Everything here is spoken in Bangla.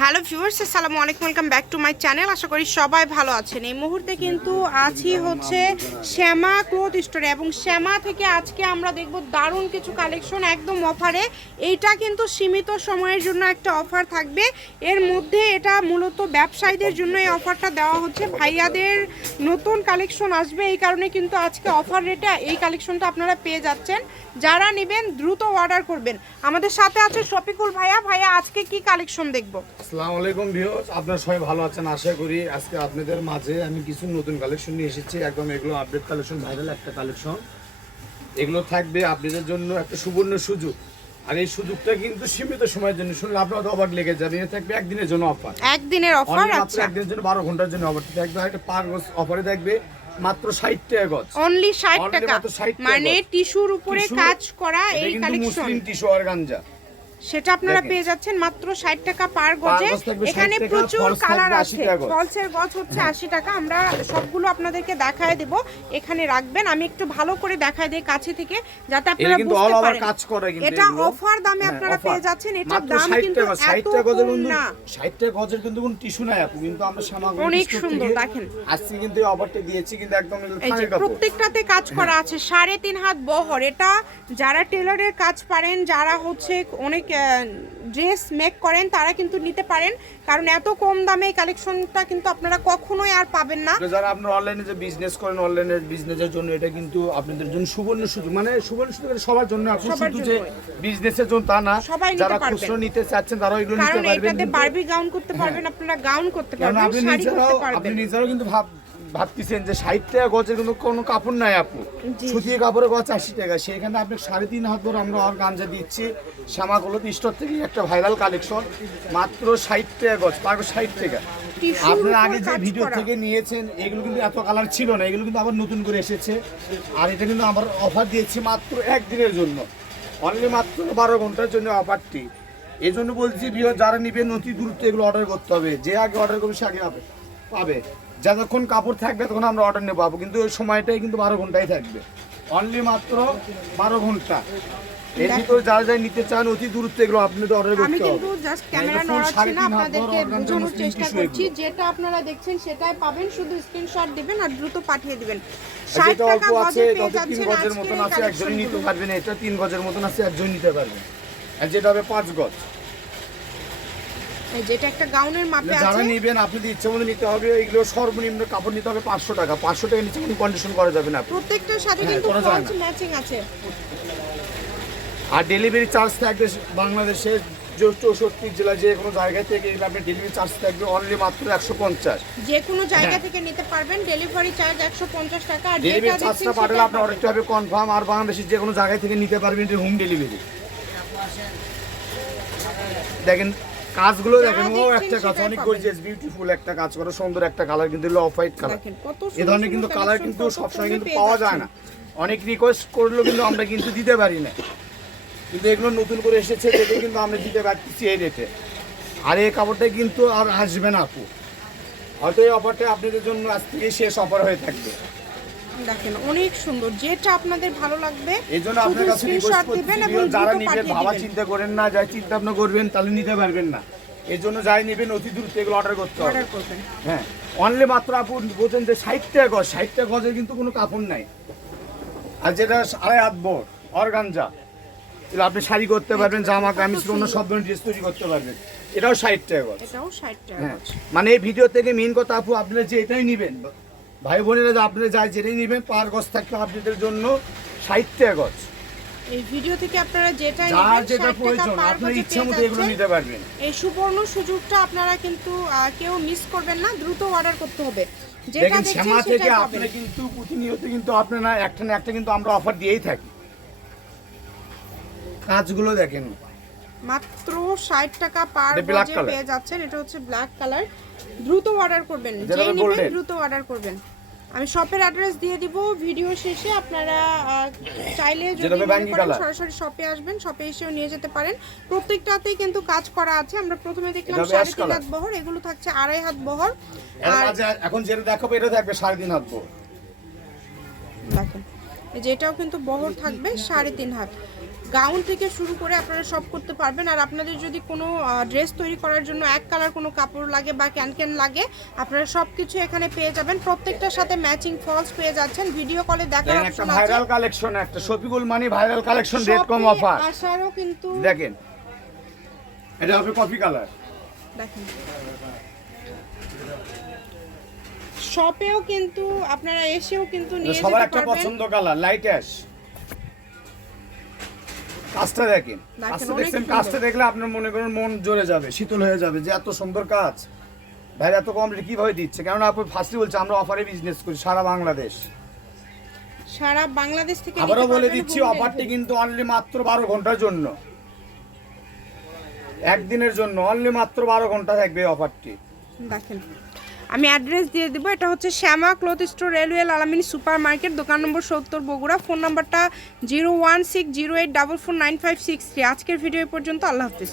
হ্যালো ভিউয়ার্স, আসসালামু আলাইকুম, welcome back to my channel. আশা করি সবাই ভালো আছেন। এই মুহূর্তে কিন্তু আছি হচ্ছে শ্যামা ক্লোথ স্টোরে এবং শ্যামা থেকে আজকে আমরা দেখব দারুণ কিছু কালেকশন একদম অফারে। এইটা কিন্তু সীমিত সময়ের জন্য একটা অফার থাকবে। এর মধ্যে এটা মূলত ব্যবসায়ীদের জন্য এই অফারটা দেওয়া হচ্ছে। ভাইয়াদের নতুন কালেকশন আসবে এই কারণে কিন্তু আজকে অফার রেটে এই কালেকশনটা আপনারা পেয়ে যাচ্ছেন। যারা নেবেন, দ্রুত অর্ডার করবেন। আমাদের সাথে আছে শফিকুল ভাইয়া। ভাইয়া, আজকে কি কালেকশন দেখব? আসসালামু আলাইকুম ভিউয়ার্স আপনারা সবাই ভালো আছেন? আশা করি আজকে আপনাদের মাঝে আমি কিছু নতুন কালেকশন নিয়ে এসেছি। একদম এগুলো আপডেট কালেকশন ভাইরাল একটা কালেকশন এগুলো থাকবে আপনাদের জন্য একটা সুবর্ণ সুযোগ। আর এই সুযোগটা কিন্তু সীমিত সময়ের জন্য। শুনলে আপনারা অবাক লেগে যাবে এটা থাকবে একদিনের জন্য অফার একদিনের অফার আচ্ছা। একদিনের জন্য বারো ঘণ্টার জন্য অফার থাকবে একটা পার গজ অফারে থাকবে মাত্র ষাট টাকা গজ। অনলি ষাট Only টাকা। মাত্র 60 টাকা মানে টিস্যুর উপরে কাজ করা এই কালেকশন মুসলিম টিস্যু অর্গানজা সেটা আপনারা পেয়ে যাচ্ছেন মাত্র ষাট টাকা পার গজে। গজ থাকবে 60 এখানে প্রচুর কালার আছে। ফলসের গজ হচ্ছে আশি টাকা। আমরা সবগুলো আপনাদেরকে দেখায় দেব। এখানে রাখবেন। আমি একটু ভালো করে দেখায় দিই কাছে থেকে যাতে আপনারা বুঝতে পারেন। কাজ করা কিন্তু এটা অফার দামে হ্যাঁ, আপনারা পেয়ে যাচ্ছেন। এটার দাম কিন্তু 60 এত কম না। 60 টাকা গজের কিন্তু কোনো টিস্যু নাই আপু কিন্তু আমরা সামান্য অনেক সুন্দর, দেখেন। আজকে কিন্তু অফারটা দিয়েছি কিন্তু একদম প্রত্যেকটাতে কাজ করা আছে। সাড়ে তিন হাত বহর। এটা যারা টেলারের কাজ পারেন যারা হচ্ছে অনেক ড্রেস মেক করেন তারা কিন্তু নিতে পারেন। কারণ এত কম দামে এই কালেকশনটা কিন্তু আপনারা কখনোই আর পাবেন না। যারা আপনারা অনলাইনে যে বিজনেস করেন অনলাইনে বিজনেসের জন্য এটা কিন্তু আপনাদের জন্য সুবর্ণ সুযোগ। মানে সুবর্ণ সুযোগ সবার জন্য আপনি শুধু যে বিজনেসের জন্য তা না সবাই যারা পারবেন। খুচরো নিতে চাচ্ছেন তারাও এগুলো নিতে কারণ পারবেন। এটাতে কিন্তু- বারবি গাউন করতে পারবেন আপনারা গাউন করতে পারবেন শাড়ি করতে আপনি নিজেরাও কিন্তু ভাব ভাবতেছেন যে ষাট টাকা গজের কিন্তু কোনো কাপড় নাই আপু। জি। সুতিয়ে কাপড়ের গজ আশি টাকা। সেখানে আপনি সাড়ে তিন হাত ধরে আমরা আর গাঞ্জা দিচ্ছি। শ্যামাগুলো স্টোর থেকে একটা ভাইরাল কালেকশন মাত্র ষাট টাকা গজ পার ষাট টাকা। আপনারা আগে যে ভিডিও থেকে নিয়েছেন এগুলো কিন্তু এত কালার ছিল না এগুলো কিন্তু আবার নতুন করে এসেছে। আর এটা কিন্তু আমার অফার দিয়েছি মাত্র একদিনের জন্য। অনলি মাত্র বারো ঘণ্টার জন্য অফারটি এই জন্য বলছি বিহ যারা নিবেন অতি দূরত্ব এগুলো অর্ডার করতে হবে। যে আগে অর্ডার করবে সে আগে পাবে। পাবে। যতক্ষণ কাপড় থাকবে তখন আমরা অর্ডার নেব পাবো কিন্তু ওই সময়টাই কিন্তু বারো ঘন্টাই থাকবে। অনলি মাত্র বারো ঘণ্টা। এর ভিতরে যারা যারা নিতে চান অতি দূরত্ব এগুলো আপনাদের অর্ডার আমি করতে কিন্তু হবে জাস্ট ক্যামেরা নড়াচ্ছি না আপনাদেরকে বোঝানোর চেষ্টা করছি। যেটা আপনারা দেখছেন সেটাই পাবেন। শুধু স্ক্রিনশট দিবেন আর দ্রুত পাঠিয়ে দিবেন। আর ষাট যেটা টাকা অল্প আছে গজে পেয়ে তিন যাচ্ছেন গজের মতন আছে একজনই নিতে পারবেন এটা তিন গজের মতন আছে একজন নিতে পারবেন। আর যেটা হবে পাঁচ গজ। যেটা একটা গাউনের মাপে যারা আছে। নিবেন আপনাদের ইচ্ছে মতো নিতে হবে এগুলো সর্বনিম্ন কাপড় নিতে হবে পাঁচশো টাকা। পাঁচশো টাকা নিচে কোনো কন্ডিশন করা যাবে না। প্রত্যেকটার সাথে হ্যাঁ, কিন্তু ফলস ম্যাচিং আছে। আর ডেলিভারি চার্জ থাকবে বাংলাদেশের যে চৌষট্টি জেলা যে কোনো জায়গা থেকে এগুলো আপনার ডেলিভারি চার্জ থাকবে অনলি মাত্র একশো পঞ্চাশ। যে কোনো জায়গা হ্যাঁ। থেকে নিতে পারবেন ডেলিভারি চার্জ একশো পঞ্চাশ টাকা আর ডেলিভারি চার্জটা পাঠালে আপনার অর্ডারটা হবে কনফার্ম আর বাংলাদেশের যে কোনো জায়গায় থেকে নিতে পারবেন হোম ডেলিভারি দেখেন কাজগুলো দেখেন ও একটা কাজ অনেক। গর্জিয়াস বিউটিফুল একটা কাজ করে সুন্দর একটা কালার কিন্তু অফ হোয়াইট কালার এ ধরনের কিন্তু কালার কিন্তু সবসময় কিন্তু পাওয়া যায় না। অনেক রিকোয়েস্ট করলেও কিন্তু আমরা কিন্তু দিতে পারি না। কিন্তু এগুলো নতুন করে এসেছে যেটা কিন্তু আমরা দিতে পারতেছি এই রেটে আর এই কাপড়টা কিন্তু আর আসবে না আপু। হয়তো এই অফারটা আপনাদের জন্য আজ থেকে শেষ অফার হয়ে থাকবে। দেখেন অনেক সুন্দর। যেটা আপনাদের ভালো লাগবে এই জন্য শুধু আপনার কাছে রিকোয়েস্ট দিবেন যারা দ্রুত ভাবা চিন্তা করেন না যাই চিন্তা ভাবনা করবেন তাহলে নিতে পারবেন না। এর জন্য যাই নেবেন অতি দ্রুত এগুলো অর্ডার করতে হবে। অর্ডার করবেন। হ্যাঁ অনলি মাত্র আপনি বোঝেন যে ষাট টাকা গজ ষাট টাকা গজের কিন্তু কোনো কাপড় নাই। আর যেটা আড়াই হাত বড় অর্গানজা। এগুলো আপনি শাড়ি করতে পারবেন জামা কামিজ অন্য সব ধরনের ড্রেস তৈরি করতে পারবেন। এটাও ষাট টাকা গজ। এটাও ষাট টাকা হ্যাঁ মানে এই ভিডিও থেকে মেন কথা আপু আপনারা যে এটাই নেবেন ভাই বোনেরা যে আপনারা যাই যেটাই নেবেন পার গজ থাকবে আপনাদের জন্য ষাট টাকা গজ। এই ভিডিও থেকে আপনারা যেটাই যার যেটা প্রয়োজন পার আপনার ইচ্ছা মতো এগুলো নিতে পারবেন। এই সুবর্ণ সুযোগটা আপনারা কিন্তু কেউ মিস করবেন না দ্রুত অর্ডার করতে হবে। যেটা শ্যামা থেকে সেটাই আপনি পাবেন কিন্তু প্রতিনিয়ত কিন্তু আপনারা একটা না একটা কিন্তু আমরা অফার দিয়েই থাকি। কাজগুলো দেখেন। মাত্র ষাট টাকা পার পেয়ে যাচ্ছেন এটা হচ্ছে ব্ল্যাক কালার দ্রুত অর্ডার করবেন যেই নেবেন দ্রুত অর্ডার করবেন। আমি শপের অ্যাড্রেস দিয়ে দিব। ভিডিও শেষে আপনারা চাইলে যদি। সরাসরি শপে আসবেন শপে এসেও নিয়ে যেতে পারেন। প্রত্যেকটাতেই কিন্তু কাজ করা আছে। আমরা প্রথমে দেখলাম সাড়ে তিন হাত বহর এগুলো থাকছে আড়াই হাত বহর। আর এখন যেটা দেখাবো এটা থাকবে সাড়ে তিন হাত বড়। দেখেন এই যে এটাও কিন্তু বহর থাকবে সাড়ে তিন হাত। গাউন থেকে শুরু করে আপনারা সব করতে পারবেন। আর আপনাদের যদি কোনো ড্রেস তৈরি করার জন্য এক কালার কোনো কাপড় লাগে বা ক্যান ক্যান লাগে আপনারা সব কিছু এখানে পেয়ে যাবেন। প্রত্যেকটার সাথে ম্যাচিং ফলস পেয়ে যাচ্ছেন। ভিডিও কলে দেখার দেখেন একটা অপশন আছে। ভাইরাল কালেকশন একটা শফিকুল মানি ভাইরাল কালেকশন রেট কম অফার আসারও কিন্তু দেখেন। এটা হবে কফি কালার দেখেন। শপেও কিন্তু আপনারা এসেও কিন্তু নিয়ে সবার একটা পছন্দ কালার লাইট অ্যাশ কাজটা দেখেন। কাজটা দেখছেন। কাজটা দেখলে আপনার মনে করেন মন জোরে যাবে শীতল হয়ে যাবে যে এত সুন্দর কাজ। ভাই এত কম কীভাবে দিচ্ছে? কেননা আপনি ফার্স্টই বলছে আমরা অফারে বিজনেস করি সারা বাংলাদেশ। সারা বাংলাদেশ থেকে আবারও বলে দিচ্ছি অফারটি কিন্তু অনলি মাত্র বারো ঘণ্টার জন্য। একদিনের জন্য অনলি মাত্র বারো ঘণ্টা থাকবে অফারটি দেখেন। আমি অ্যাড্রেস দিয়ে দেবো, এটা হচ্ছে Shyama cloth store, railway Alamin supermarket দোকান নম্বর সত্তর বগুড়া, ফোন নাম্বারটা zero one six zero eight double four nine five six three. আজকের ভিডিও পর্যন্ত, আল্লাহ হাফিজ।